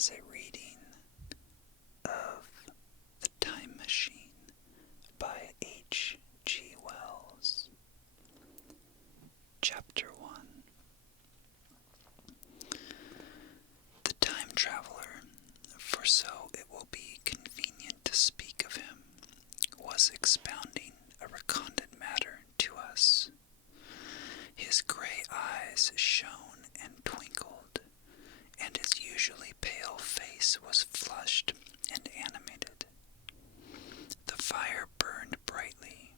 is a reading of The Time Machine by H.G. Wells. Chapter 1. The time traveler, for so it will be convenient to speak of him, was expounding a recondite matter to us. His gray eyes shone and twinkled, and his usually pale face was flushed and animated. The fire burned brightly,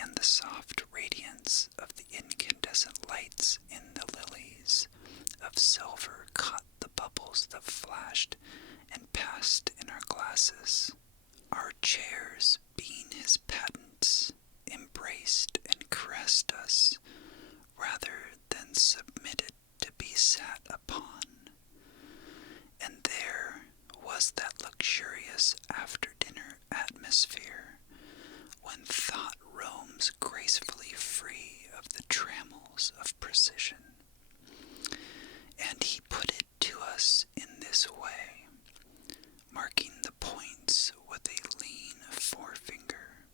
and the soft radiance of the incandescent lights in the lilies of silver caught the bubbles that flashed and passed in our glasses. Our chairs, being his patents, embraced and caressed us, rather than submitted to be sat upon. And there was that luxurious after-dinner atmosphere, when thought roams gracefully free of the trammels of precision. And he put it to us in this way, marking the points with a lean forefinger,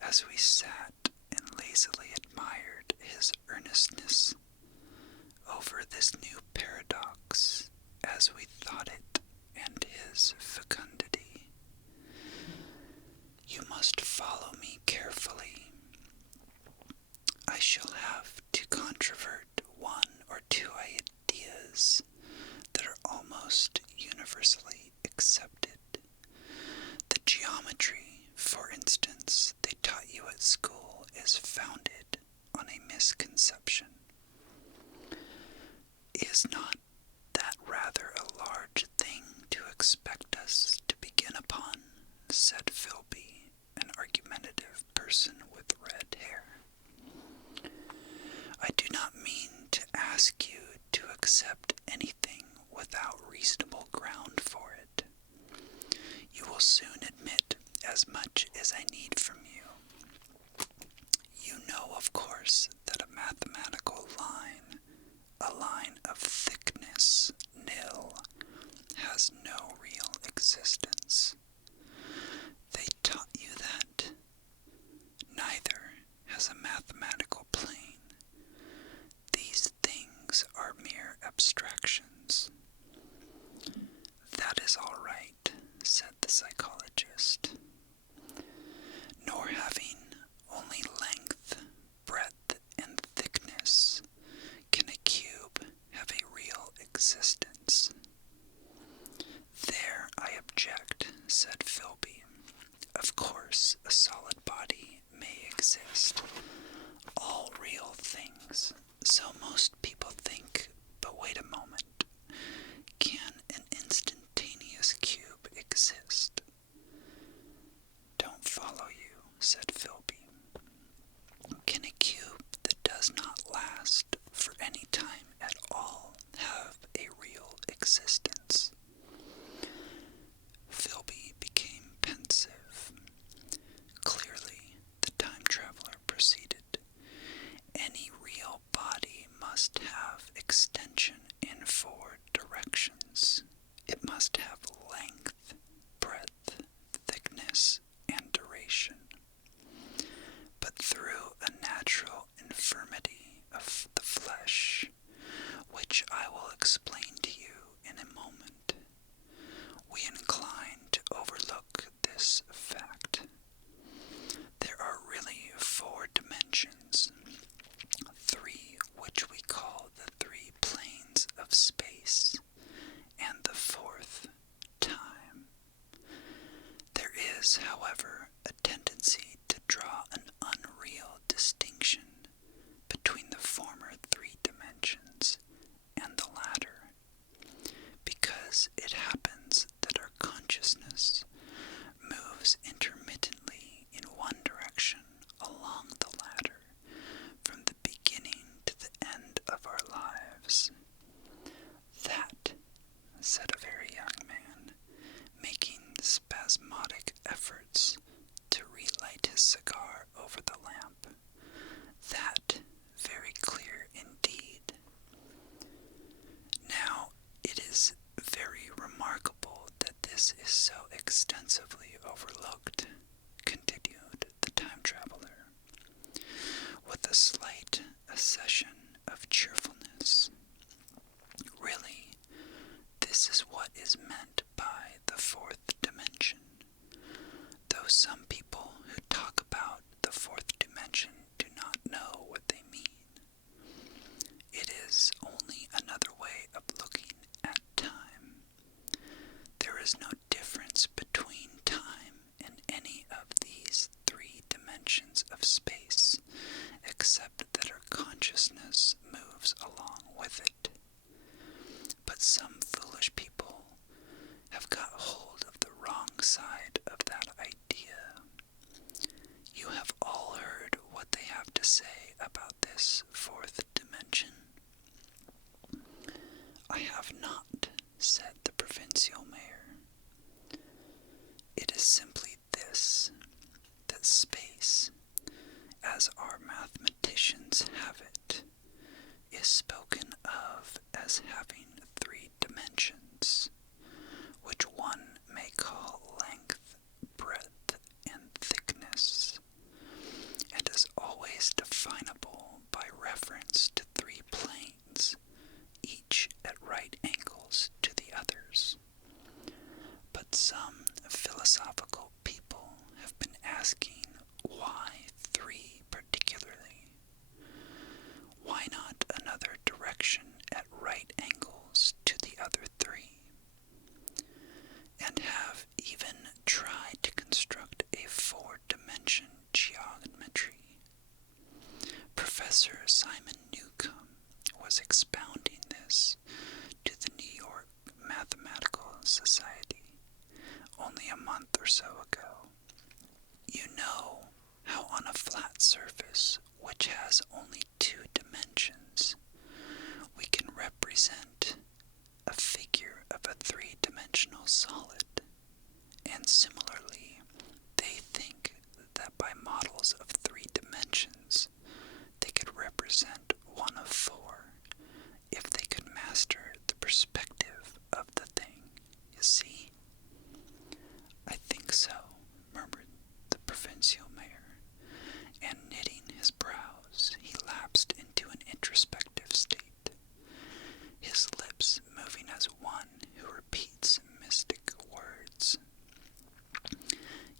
as we sat and lazily admired his earnestness over this new paradox, as we thought it, and his fecundity. You must follow me carefully. I shall have to controvert one or two ideas that are almost universally accepted. The geometry, for instance, they taught you at school is founded on a misconception. Is not that rather a large thing to expect us to begin upon? Said Philby, an argumentative person with red hair. I do not mean to ask you to accept anything without reasonable ground for it. You will soon admit as much as I need from you. You know, of course, that a mathematical line, a line of thickness, nil, has no real existence. They taught you that. Neither has a mathematical plane. These things are mere abstractions. That is all right, said the psychologist. Nor having only length, breadth, and thickness, can a cube have a real existence. There I object, said Philby. Of course, a solid body may exist. All real things. So most people think, but wait a moment. Can an instantaneous cube exist? Don't follow you, said Philby. Can a cube that does not last for any time at all have a real existence? Philby became pensive. Clearly, the time traveler proceeded. Any real body must have extension in 4 directions. It must have length, breadth, thickness, and duration. But through a natural infirmity of the flesh, which I will explain to you in a moment, we incline to overlook this fact. There are really 4 dimensions, 3 which we call the 3 planes of space, and the 4th extensively overlooked, continued the time traveler, with a slight accession of cheerfulness. Really, this is what is meant by the fourth dimension. Though some people who talk about the fourth dimension do not know what they mean. It is only another way of looking at time. There is no difference between time and any of these three dimensions of space, except that our consciousness moves along with it. But some foolish people have got hold of the wrong side of that idea. You have all heard what they have to say about this fourth dimension. I have not, said the provincial mayor. It is simply this, that space, as our mathematicians have it, is spoken of as having three dimensions, which one may call length, breadth, and thickness, and is always definable by reference to three planes, each at right angles to the others. But some philosophical people have been asking why three particularly? Why not another direction at right angles to the other three? And have even tried to construct a four-dimension geometry. Professor Simon Newcomb was expounding this to the New York Mathematical Society only a month or so ago. You know how on a flat surface, which has only two dimensions, we can represent a figure of a three-dimensional solid, and similarly, they think that by models of three dimensions, they could represent one of four, if they could master the perspective of the thing. You see? I think so, murmured the provincial mayor, and knitting his brows, he lapsed into an introspective state, his lips moving as one who repeats mystic words.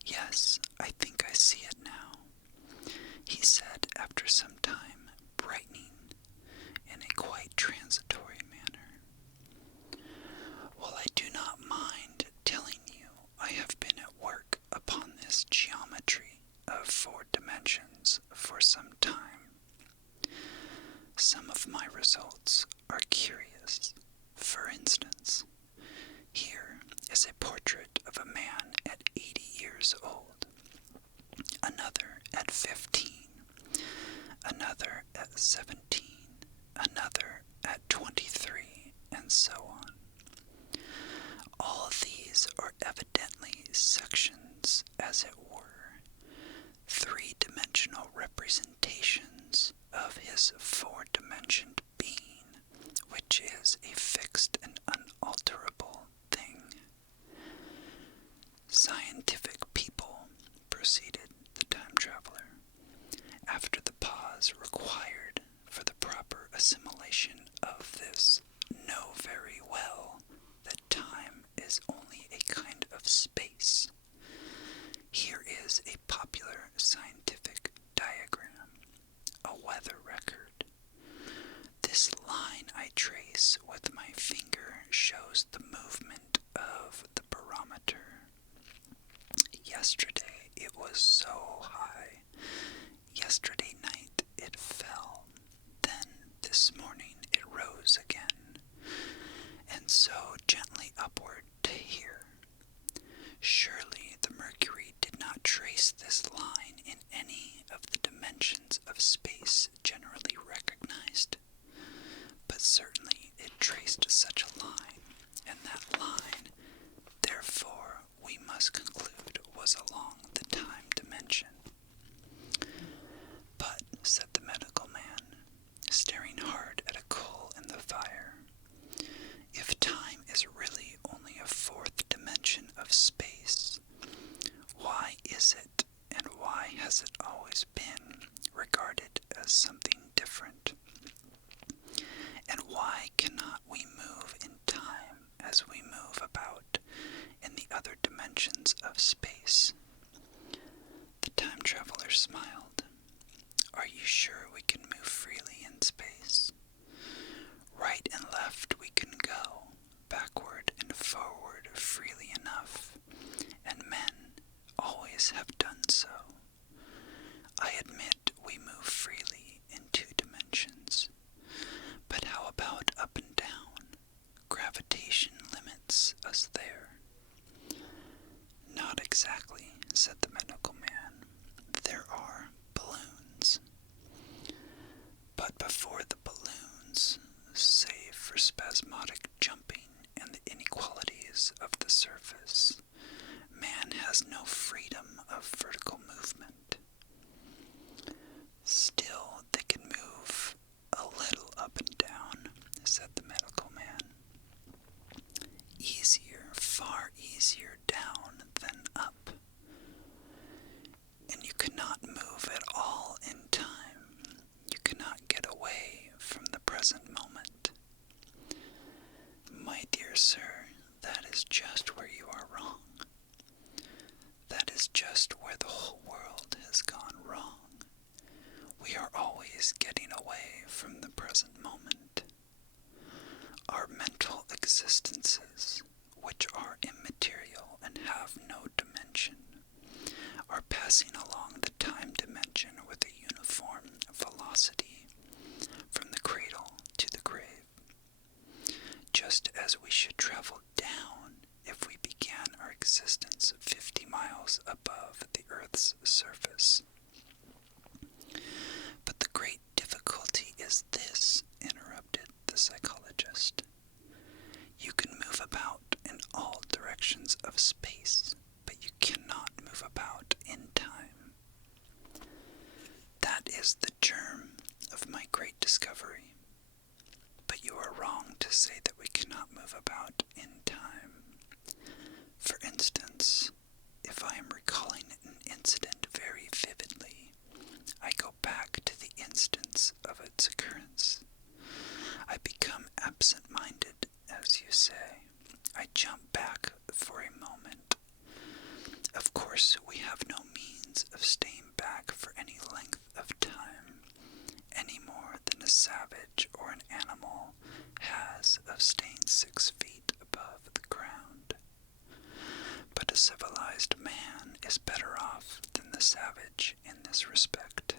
Yes, I think I see it now, he said after some time, brightening in a quite transitory manner. Well, I do not mind telling you I have been at work upon this geometry of four dimensions for some time. Some of my results are curious. For instance, here is a portrait of a man at 80 years old, another at 15, another at 17, another at 23, and so on. All these are evidently sections, as it were, three-dimensional representations of his four-dimensioned being, which is a fixed and unalterable thing. Scientific people, proceeded the time traveler, after the pause required for the proper assimilation of this, know very well that time is only a kind of space. Here is a popular scientific diagram, a weather record. This line I trace with my finger shows the movement of the barometer. Yesterday it was so high. Yesterday night it fell. Then this morning it rose again, and so gently upward to here. Surely the mercury did not trace this line in any of the dimensions of space generally recognized, but certainly it traced such a line, and that line, therefore, we must conclude was along the time dimension. But, said the medical man, staring hard at a coal in the fire, if time is really only a fourth dimension of space, as something different? And why cannot we move in time as we move about in the other dimensions of space? The time traveler smiled. Are you sure we can move freely in space? Right and left we can go, backward and forward freely enough, and men always have done so. I admit we move freely in 2 dimensions, but how about up and down? Gravitation limits us there. Not exactly, said the medical man. There are balloons. But before the balloons, save for spasmodic jumping and the inequalities of the surface, man has no freedom of vertical movement. Still, they can move a little up and down, said the medical man. Easier, far easier down than up. And you cannot move at all in time. You cannot get away from the present moment. My dear sir, that is just where you are wrong. That is just where the whole world has gone wrong. We are always getting away from the present moment. Our mental existences, which are immaterial and have no dimension, are passing along the time dimension with a uniform velocity from the cradle to the grave, just as we should travel down if we began our existence 50 miles above the Earth's surface. But the great difficulty is this, interrupted the psychologist. You can move about in all directions of space, but you cannot move about in time. That is the germ of my great discovery. But you are wrong to say that we cannot move about in time. For instance, if I am recalling an incident very vividly, I go back to the instance of its occurrence. I become absent-minded, as you say. I jump back for a moment. Of course, we have no means of staying back for any length of time, any more than a savage or an animal has of staying 6 feet above the ground. But a civilized man is better off than the savage in this respect.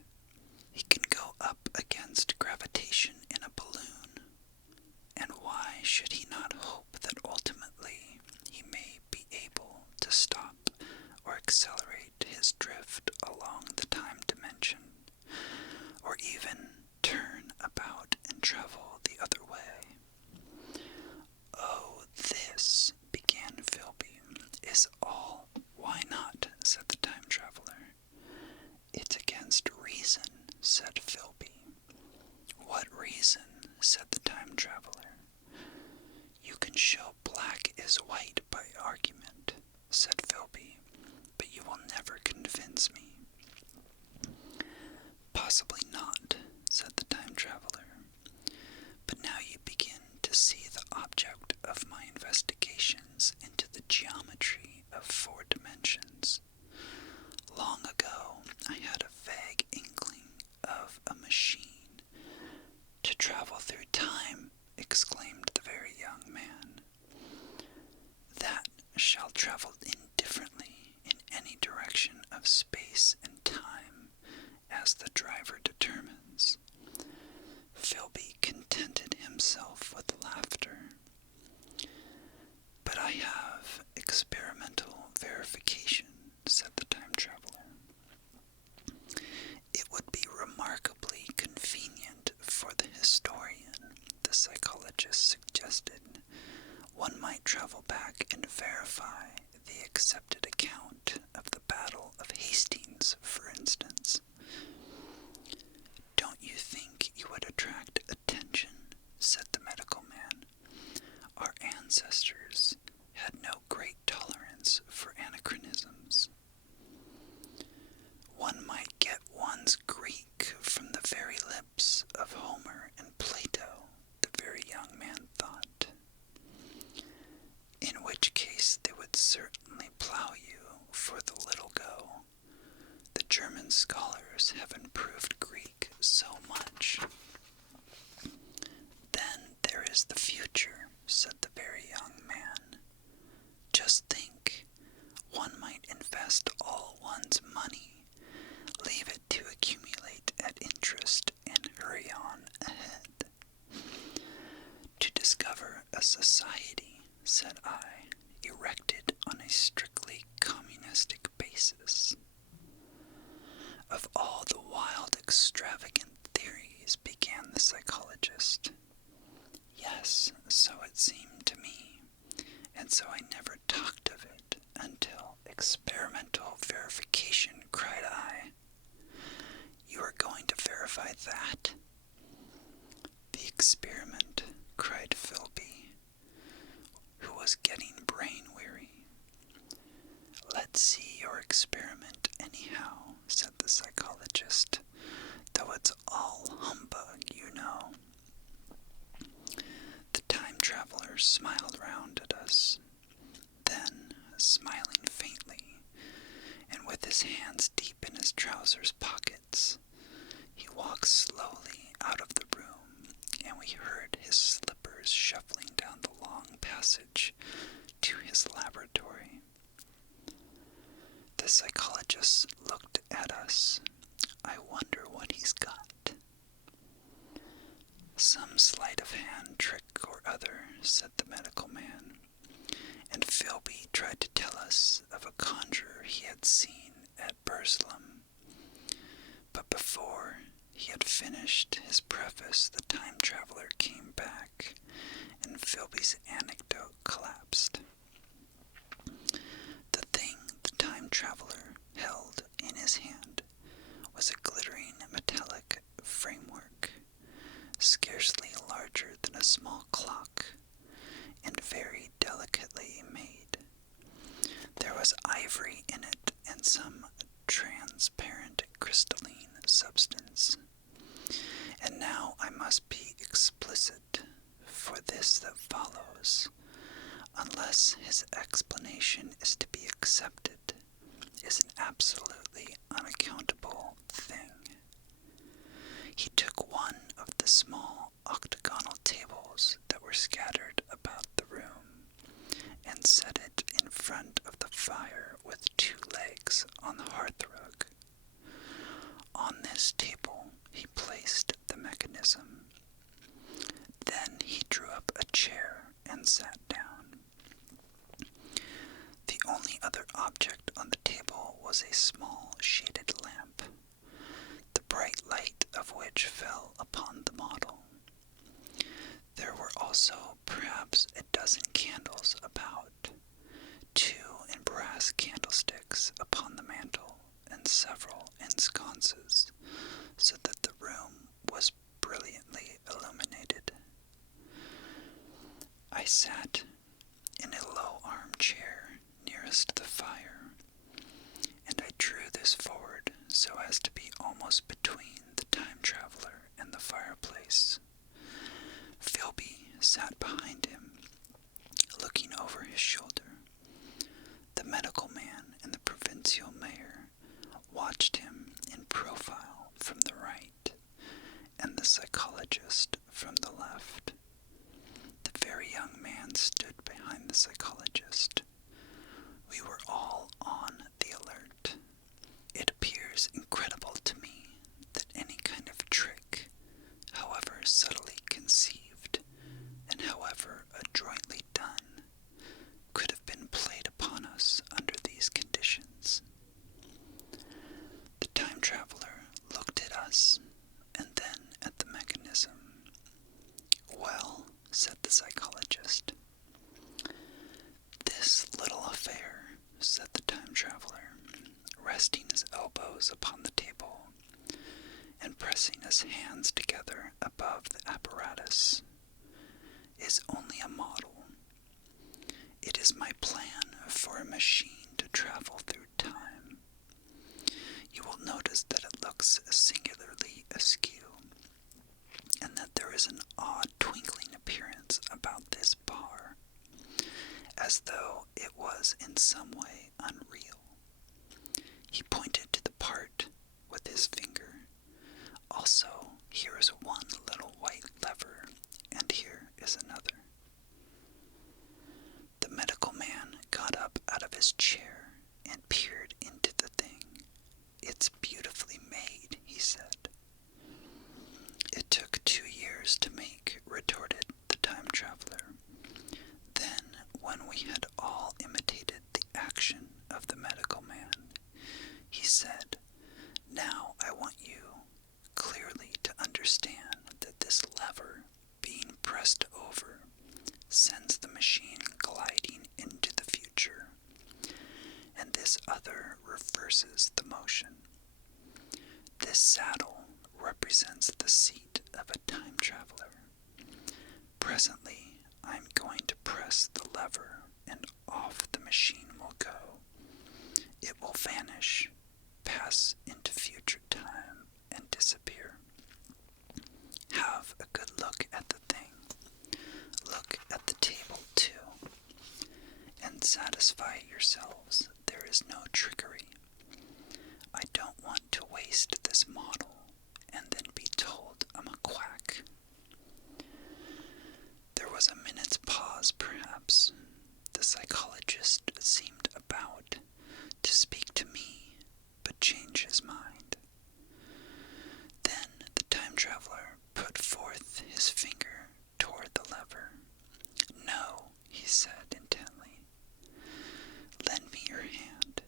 He can go up against gravitation in a balloon, and why should he not hope that ultimately he may be able to stop or accelerate his drift along the time dimension, or even turn about and travel the other way? Oh, this, began Philby, is all. Why not, said the time traveler. It's against reason, said Philby. What reason, said the time traveler. You can show black is white by argument, said Philby, but you will never convince me. Possibly not, said the time traveler. But now you begin to see the object of my investigations into the geometry of 4 dimensions. Long ago, I had a vague inkling of a machine. To travel through time, exclaimed the very young man. That shall travel indifferently in any direction of space and time, as the driver determines. Philby contented himself with laughter. But I have experimental verification, said the time traveler. It would be remarkably convenient for the historian, the psychologist suggested. One might travel back and verify the accepted account of the Battle of Hastings, for instance. a society, said I, erected on a strictly communistic basis. Of all the wild, extravagant theories, began the psychologist. Yes, so it seemed to me, and so I never talked of it until experimental verification, cried I. You are going to verify that? The experiment, cried Philby, who was getting brain-weary. Let's see your experiment anyhow, said the psychologist, though it's all humbug, you know. The time traveler smiled round at us. Then, smiling faintly, and with his hands deep in his trousers pockets, he walked slowly out of the room, and we heard his slippers shuffling down the long passage to his laboratory. The psychologist looked at us. I wonder what he's got. Some sleight of hand trick or other, said the medical man, and Philby tried to tell us of a conjurer he had seen at Burslem. But before he had finished his preface, the time traveler came back, and Philby's anecdote collapsed. The thing the time traveler held in his hand was a glittering metallic framework, scarcely larger than a small clock, and very delicately made. There was ivory in it and some transparent crystalline substance. And now I must be explicit, for this that follows, unless his explanation is to be accepted, is an absolutely unaccountable thing. He took one of the small octagonal tables that were scattered about the room and set it in front of the fire with 2 legs on the hearthrug. On this table he placed the mechanism. Then he drew up a chair and sat down. The only other object on the table was a small shaded lamp, the bright light of which fell upon the model. There were also perhaps a dozen candles about, 2 in brass candlesticks upon the mantel, and several in sconces, so that the room was brilliantly illuminated. I sat in a low armchair nearest the fire, and I drew this forward so as to be almost between the time traveler and the fireplace. Philby sat behind him, looking over his shoulder. The medical man and the provincial mayor watched him in profile from the right, and the psychologist from the left. The very young man stood behind the psychologist. We were all on the alert. It appears incredible to me that any kind of trick, however subtly conceived and however adroitly done, could have been played upon us under these conditions. The time traveler looked at us and then at the mechanism. Well, said the psychologist. This little affair, said the time traveler, resting his elbows upon the table and pressing his hands together above the apparatus, is only a model. It is my plan for a machine to travel through time. You will notice that it looks singularly askew, and that there is an odd twinkling appearance about this bar, as though it was in some way unreal. He pointed to the part with his finger. Also, here is one little white lever, and here is another. The medical man got up out of his chair and peered into the thing. It's beautifully made, he said. It took 2 years to make, retorted the time traveler, understand that this lever being pressed over sends the machine gliding into the future, and this other reverses the motion. This saddle represents the seat of a time traveler. Presently, I'm going to press the lever and off the machine will go. It will vanish, pass into future time, and disappear. Have a good look at the thing. Look at the table too, and satisfy yourselves there is no trickery. I don't want to waste this model and then be told I'm a quack. There was a minute's pause, perhaps. The psychologist seemed about to speak to me, but changed his mind. Then the time traveler put forth his finger toward the lever. No, he said intently. Lend me your hand.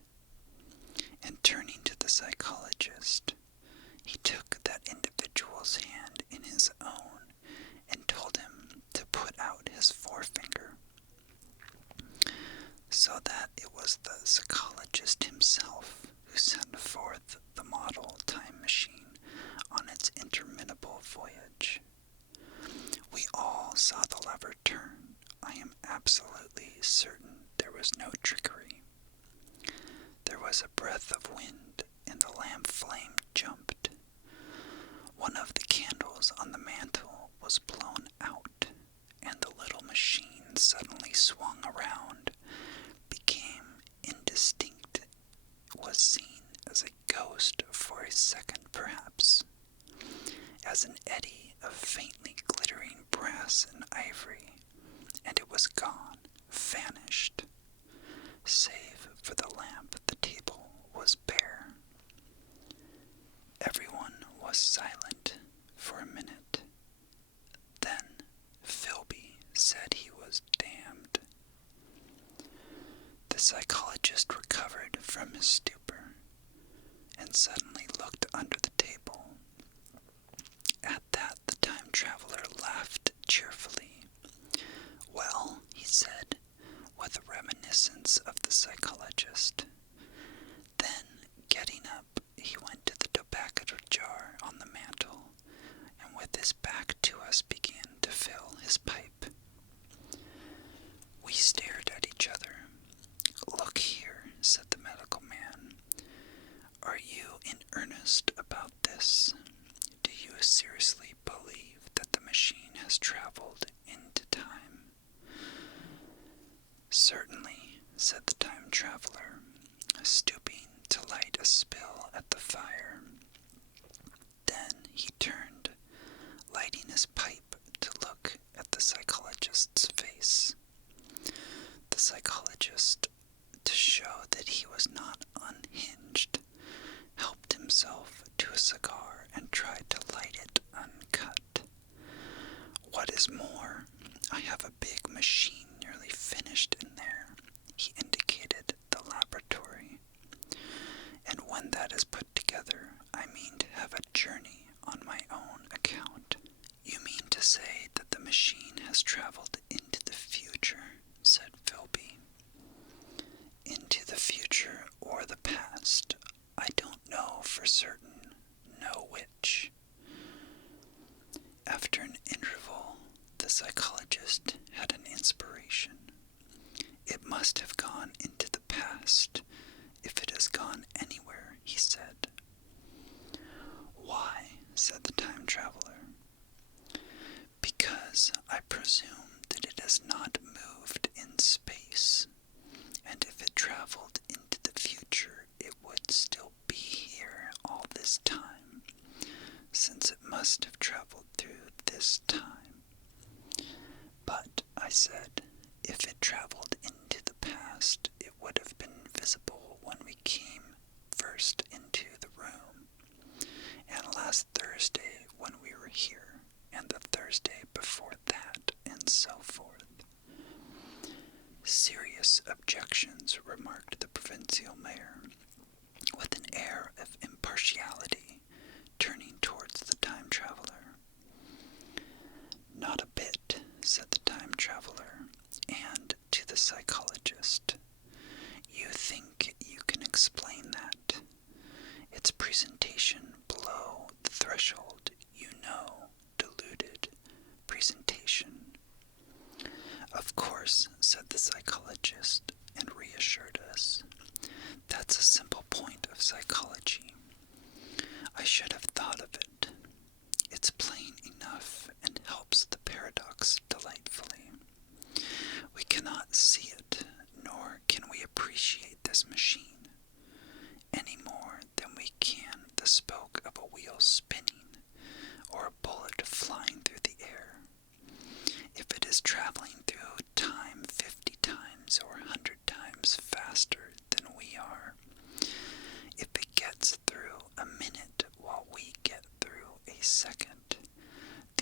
And turning to the psychologist, he took that individual's hand in his own and told him to put out his forefinger, so that it was the psychologist himself who sent forth the model time machine on its interminable voyage. We all saw the lever turn. I am absolutely certain there was no trickery. There was a breath of wind, and the lamp flame jumped. One of the candles on the mantel was blown out, and the little machine suddenly swung around, became indistinct, was seen as a ghost for a second perhaps, as an eddy of faintly glittering brass and ivory, and it was gone, vanished. Save for the lamp, the table was bare. Everyone was silent for a minute. Then Philby said he was damned. The psychologist recovered from his stupor and suddenly looked under the table. At that, the time traveler laughed cheerfully. Well, he said, with a reminiscence of the psychologist. Then, getting up, he went to the tobacco jar on the mantel, and with his back to us began to fill his pipe. We stared at each other. Look here, said the medical man. Are you in earnest about this? Do you seriously believe that the machine has traveled into time? Certainly, said the time traveler, stooping to light a spill at the fire. Then he turned, lighting his pipe to look at the psychologist's face. The psychologist, to show that he was not unhinged, helped himself to a cigar and tried to light it uncut. What is more, I have a big machine nearly finished in there. He indicated the laboratory. And when that is put together, I mean to have a journey on my own account. You mean to say that the machine has traveled into the future, said Philby. Into the future or the past, I don't know for certain, no which. After an interval, the psychologist had an inspiration. It must have gone into the past, if it has gone anywhere, he said. Why, said the time traveler. Because I presume that it has not moved in space, and if it traveled into the future, it would still be here all this time, since it must have traveled through this time. But, I said, if it traveled into the past, it would have been visible when we came first into the room, and last Thursday when we were here, and the Thursday before that, and so forth. Serious objections, remarked the provincial mayor, with an air of impartiality, turning towards the time traveler.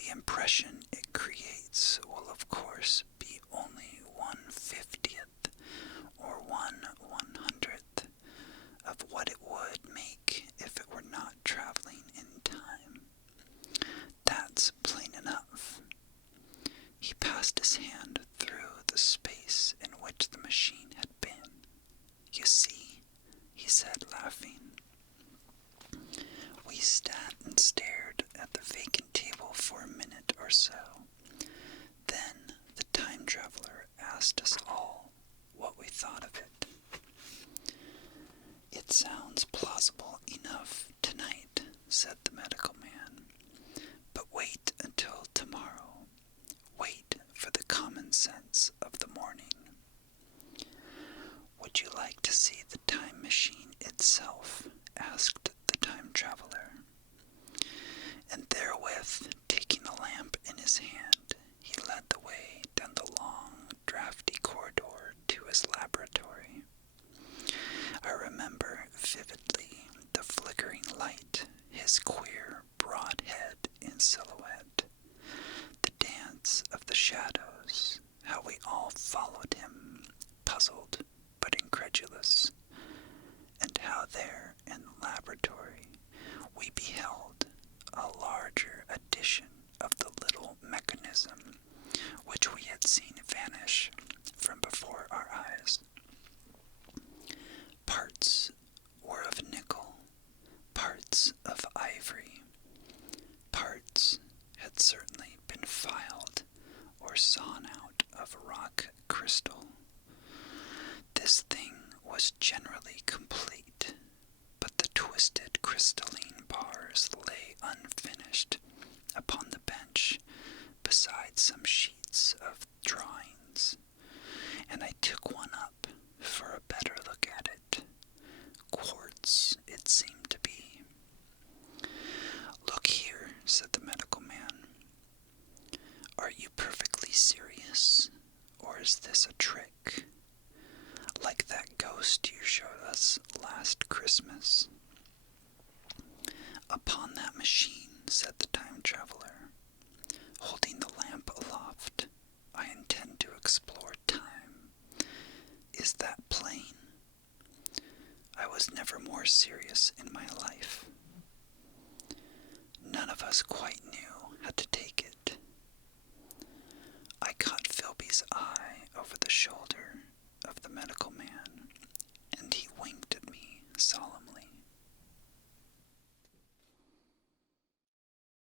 The impression it creates will of course be only 1/50th or 1/100th of what it would make if it were not traveling in time. That's plain enough. He passed his hand through the space in which the machine had been. You see, he said, laughing. We sat and stared at the vacant table for a minute or so. Then the time traveler asked us all what we thought of it. It sounds plausible enough tonight, said the medical man. But wait until tomorrow. Wait for the common sense of the morning. Would you like to see the time machine itself? Asked the time traveler. And therewith, taking a lamp in his hand, he led the way down the long, drafty corridor to his laboratory. I remember vividly the flickering light, his queer, broad head in silhouette, the dance of the shadows, how we all followed him, puzzled but incredulous, and how there in the laboratory we beheld a larger edition of the little mechanism which we had seen vanish from before our eyes. Parts were of nickel, parts of ivory, parts had certainly been filed or sawn out of rock crystal. This thing was generally complete, but the twisted crystalline bars lay unfinished upon the bench beside some sheets of drawings, and I took one up for a better look at it. Quartz, it seemed to be. Look here, said the medical man. Are you perfectly serious, or is this a trick? Like that ghost you showed us last Christmas? Upon that machine, said the time traveler, holding the lamp aloft, I intend to explore time. Is that plain? I was never more serious in my life. None of us quite knew how to take it. I caught Philby's eye over the shoulder of the medical man, and he winked at me solemnly.